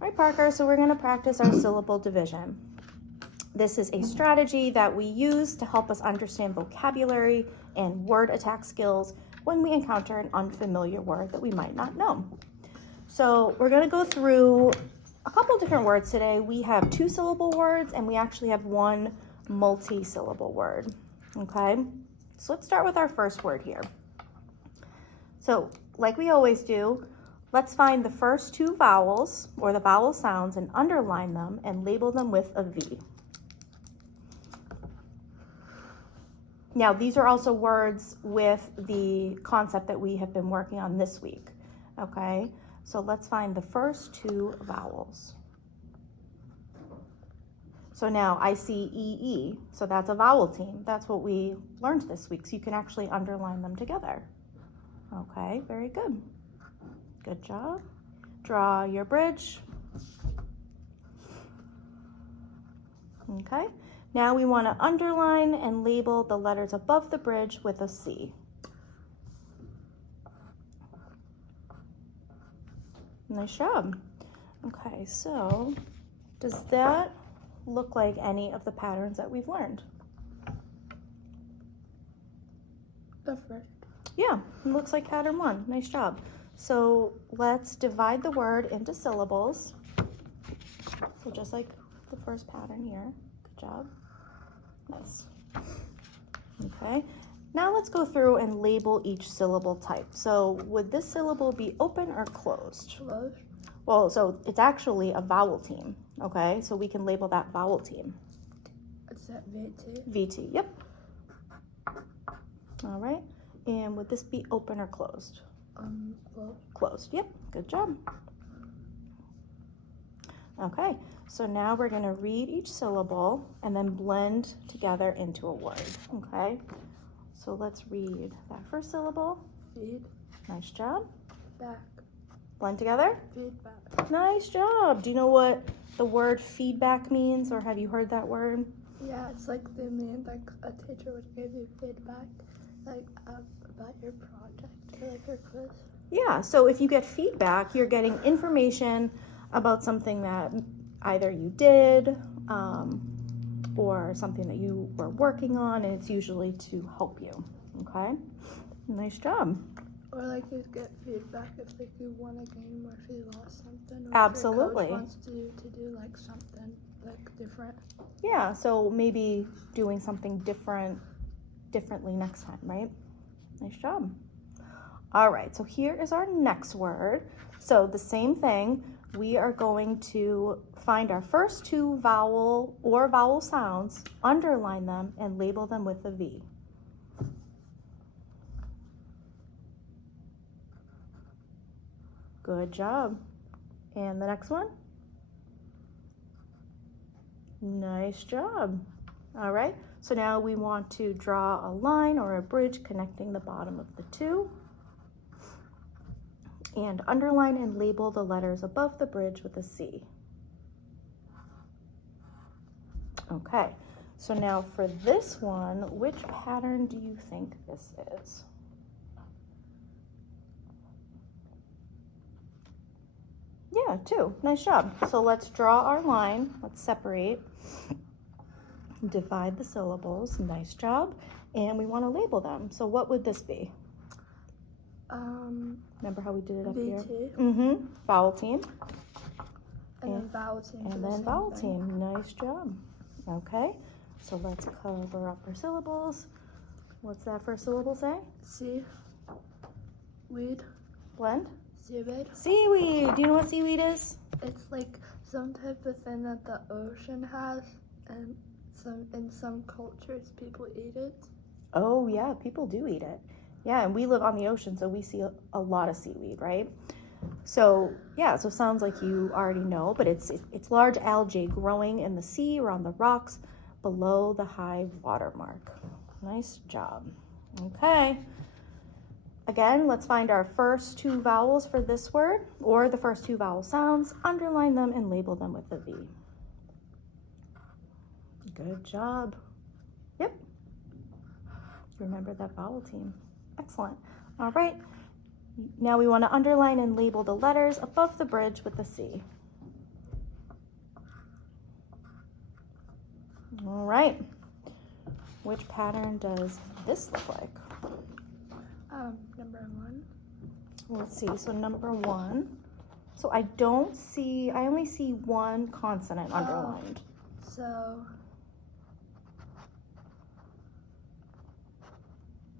All right, Parker, so we're going to practice our syllable division. This is a strategy that we use to help us understand vocabulary and word attack skills when we encounter an unfamiliar word that we might not know. So we're going to go through a couple different words today. We have 2-syllable words and we actually have 1 multi-syllable word. Okay, so let's start with our first word here. So like we always do, let's find the first 2 vowels or the vowel sounds and underline them and label them with a V. Now, these are also words with the concept that we have been working on this week, okay? So let's find the first 2 vowels. So now I see EE, so that's a vowel team. That's what we learned this week, so you can actually underline them together. Okay, very good. Good job. Draw your bridge. Okay, now we want to underline and label the letters above the bridge with a C. Nice job. Okay, so does that look like any of the patterns that we've learned? The first. Yeah, it looks like pattern 1. Nice job. So let's divide the word into syllables. So just like the first pattern here. Good job. Nice. Okay. Now let's go through and label each syllable type. So would this syllable be open or closed? Closed. Well, so it's actually a vowel team. Okay, so we can label that vowel team. Is that VT? VT, yep. All right. And would this be open or closed? Closed. Closed, yep. Good job. Okay, so now we're going to read each syllable and then blend together into a word, okay? So let's read that first syllable. Feed. Nice job. Back. Blend together. Feedback. Nice job. Do you know what the word feedback means, or have you heard that word? Yeah, it's like they mean like a teacher would give you feedback, like about your project or like your quiz. Yeah, so if you get feedback, you're getting information about something that either you did or something that you were working on, and it's usually to help you, okay? Nice job. Or like you get feedback if like you won a game or if you lost something. Or Absolutely. If your coach wants to do like something like different. Yeah, so maybe doing something differently next time, right? Nice job. All right, so here is our next word. So the same thing, we are going to find our first 2 vowel or vowel sounds, underline them, and label them with a V. Good job. And the next one? Nice job. All right, so now we want to draw a line or a bridge connecting the bottom of the 2. And underline and label the letters above the bridge with a C. Okay, so now for this one, which pattern do you think this is? Yeah, 2. Nice job. So let's draw our line. Let's separate. Divide the syllables. Nice job. And we want to label them. So what would this be? Remember how we did it up here? VT. Vowel team. And then vowel team. And then vowel team. Nice job. Okay. So let's cover up our syllables. What's that first syllable say? See. Weed. Blend. Seaweed. Seaweed. Do you know what seaweed is? It's like some type of thing that the ocean has, and in some cultures people eat it. Oh yeah, people do eat it. Yeah, and we live on the ocean, so we see a lot of seaweed, right? So yeah, so sounds like you already know, but it's large algae growing in the sea or on the rocks below the high water mark. Nice job. Okay. Again, let's find our first 2 vowels for this word, or the first 2 vowel sounds, underline them and label them with a V. Good job. Yep. Remember that vowel team. Excellent. All right. Now we want to underline and label the letters above the bridge with a C. All right. Which pattern does this look like? Number 1. Let's see. So number 1. So I only see one consonant underlined. So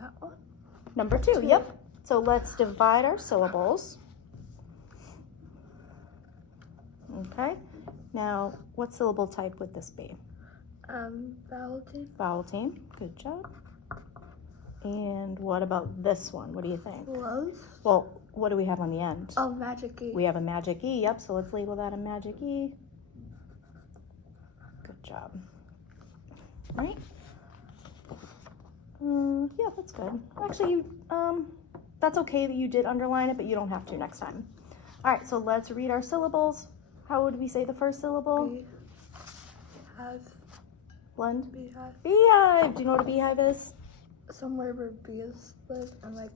that one. Number 2, yep. So let's divide our syllables. Okay. Now, what syllable type would this be? Vowel team. Vowel team. Good job. And what about this one? What do you think? Love. Well, what do we have on the end? Oh, magic E. We have a magic E, yep, so let's label that a magic E. Good job. All right. Yeah, that's good. Actually, that's okay that you did underline it, but you don't have to next time. All right, so let's read our syllables. How would we say the first syllable? Beehive. Blend. Beehive. Beehive. Do you know what a beehive is? Somewhere where bees live, and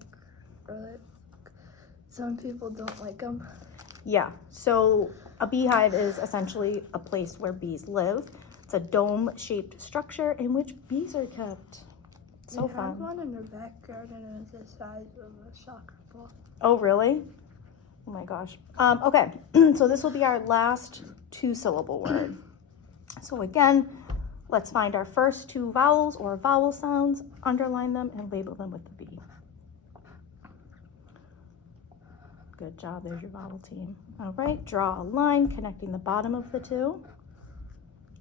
some people don't like them. Yeah, so a beehive is essentially a place where bees live. It's a dome-shaped structure in which bees are kept. So we fun. had one in our backyard, and it was the size of a soccer ball. Oh, really? Oh my gosh. Okay, so this will be our last 2-syllable word. So again, let's find our first 2 vowels or vowel sounds, underline them, and label them with the V. Good job, there's your vowel team. All right, draw a line connecting the bottom of the 2.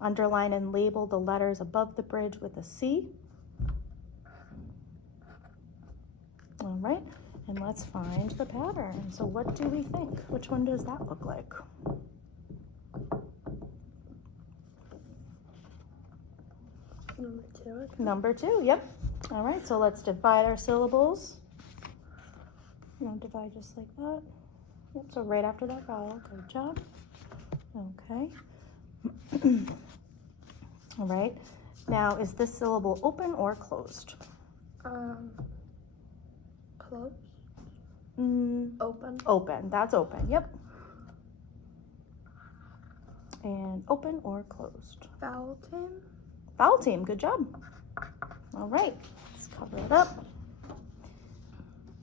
Underline and label the letters above the bridge with a C. All right, and let's find the pattern. So what do we think? Which one does that look like? Number 2. Number 2, yep. All right, so let's divide our syllables. You want to divide just like that. Yep, so right after that vowel, good job. Okay. All right, now is this syllable open or closed? Close. Open. Open, that's open, yep. And open or closed? Vowel team. Vowel team, good job. All right, let's cover it up.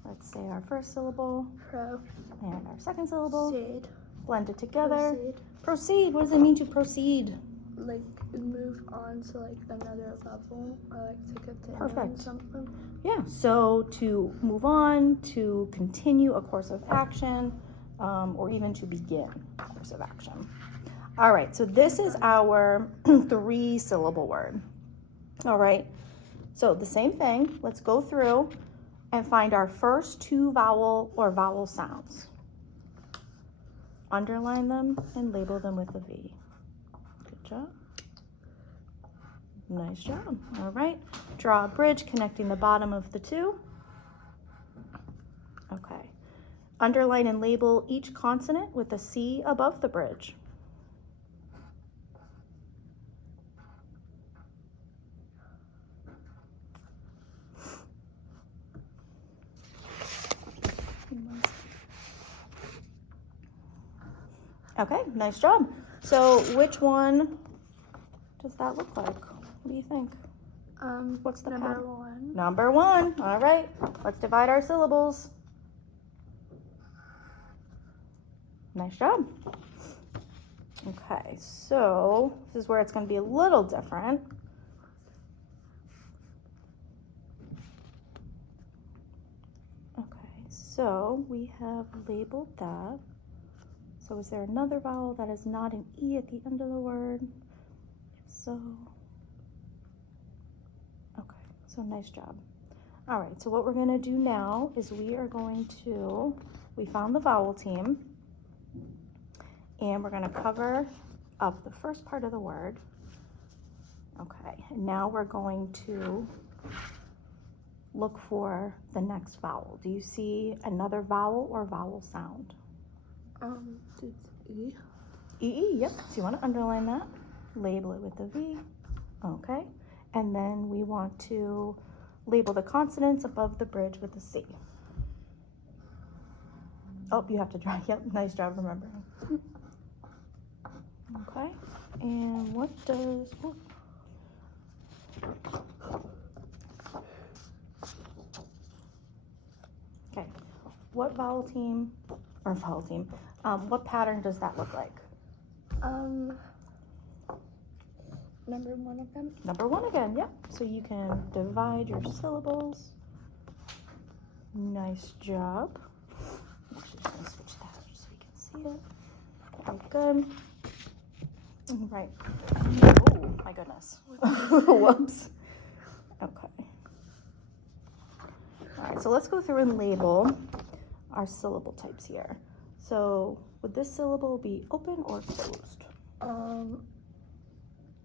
Let's say our first syllable Pro. and our second syllable. Seed. Blend it together. Proceed. Proceed, what does it mean to proceed? Like move on to like another level, or like to continue Perfect. something. Yeah, so to move on, to continue a course of action, or even to begin a course of action. All right, so this is our 3-syllable word. All right, so the same thing. Let's go through and find our first 2 vowel or vowel sounds. Underline them and label them with a V. Good job. Nice job. All right, draw a bridge connecting the bottom of the 2. Okay. Underline and label each consonant with a C above the bridge. Okay, nice job. So which one does that look like? What do you think? What's the Number pattern? 1. Number 1. All right, let's divide our syllables. Nice job. Okay, so this is where it's going to be a little different. Okay, so we have labeled that. So is there another vowel that is not an E at the end of the word? If so, okay, so nice job. All right, so what we're gonna do now is we found the vowel team, and we're gonna cover up the first part of the word. Okay, and now we're going to look for the next vowel. Do you see another vowel or vowel sound? It's E. E, yep. So you want to underline that, label it with a V, okay. And then we want to label the consonants above the bridge with a C. Oh, you have to draw, yep, nice job remembering. Okay, and what does Okay. What what pattern does that look like? Number one again. Number one again, yep. So you can divide your syllables. Nice job. Actually, just gonna switch that just so we can see it. Very good. All right. Oh my goodness. Whoops. Okay. All right, so let's go through and label our syllable types here. So would this syllable be open or closed?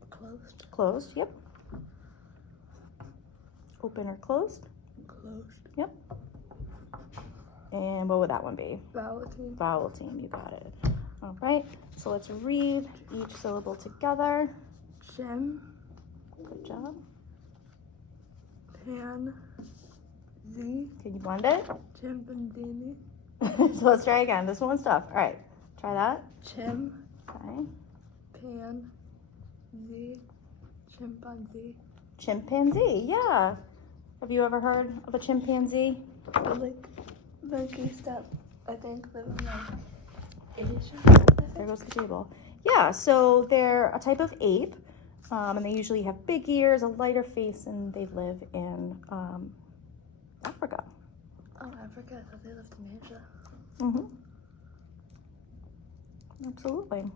Closed. Closed, yep. Open or closed? Closed. Yep. And what would that one be? Vowel team. Vowel team, you got it. All right, so let's read each syllable together. Chim. Good job. Pan. Z. Can you blend it? Chimpanzee. So let's try again. This one's tough. All right, try that. Chim. Okay. Pan. Z. Chimpanzee. Chimpanzee, yeah. Have you ever heard of a chimpanzee? They're like monkeys that I think live in like Asia. There goes the table. Yeah, so they're a type of ape, and they usually have big ears, a lighter face, and they live in Africa. Oh, Africa. I thought they lived in Asia. Mm-hmm. Absolutely.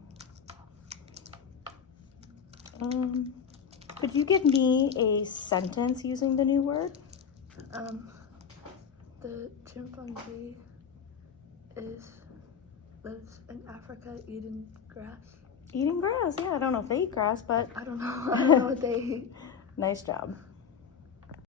Could you give me a sentence using the new word? The chimpanzee lives in Africa eating grass. Eating grass, yeah. I don't know if they eat grass, but I don't know. I don't know what they eat. nice job.